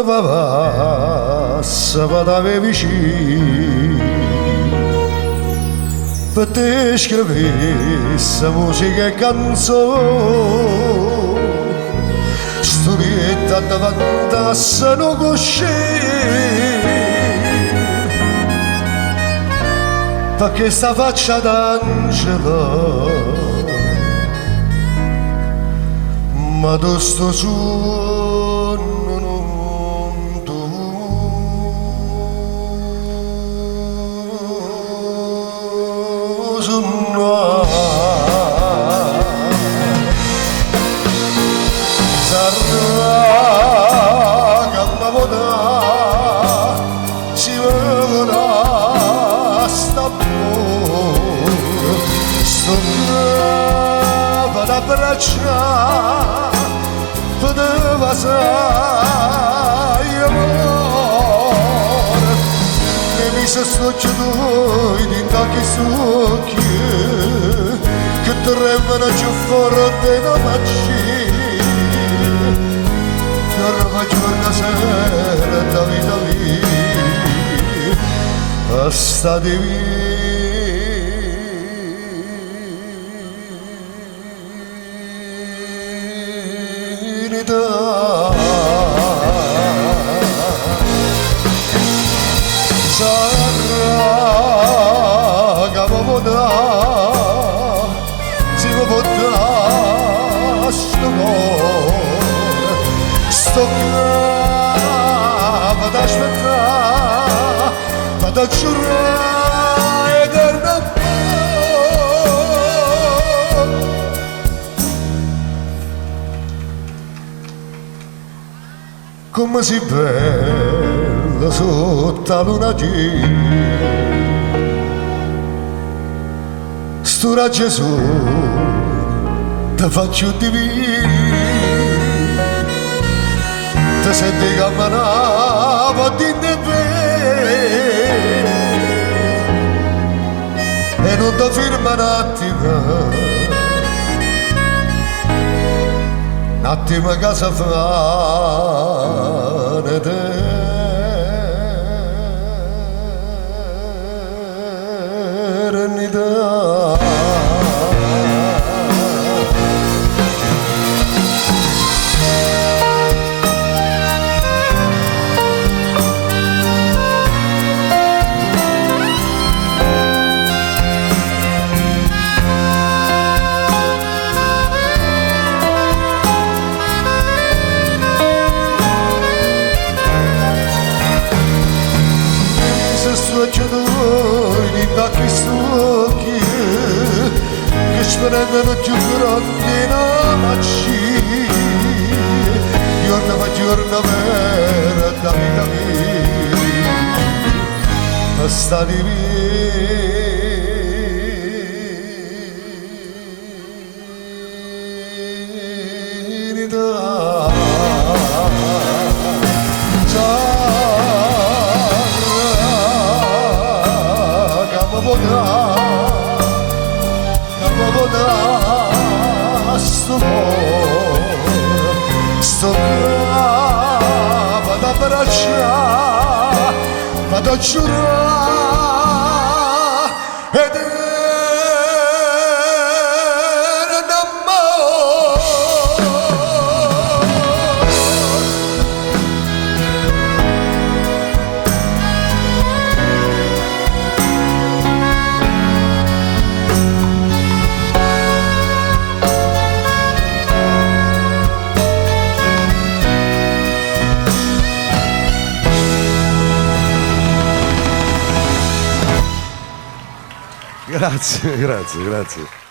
volta passa da me vicino per te scrivesse musica e canzone storietta davanti a se non cosci perché sta faccia d'angelo ma tu sto sonno non tu sonno sarà che mi vota si vota sta buona sto brava da braccia poteva sai amore e mi se stoccio tu in tacchi succhi che tremano giù fuori di una macchina torna giorno sera da vita mia sta di vita sarà che mi potrà si mi potrà sto cuore sto chiama da aspettare ma da giurare eternamente come si bella sotto la luna piena stura Gesù ti faccio divino ti senti che manava di bene e non ti ferma un attimo che si fa un'eternità tacchi stucchi che sprendono più grandi una macchina giorno ma giorno vera da vita mia sta di divinità sto cuore sto brava da braccia vado a giurare Grazie, grazie, grazie.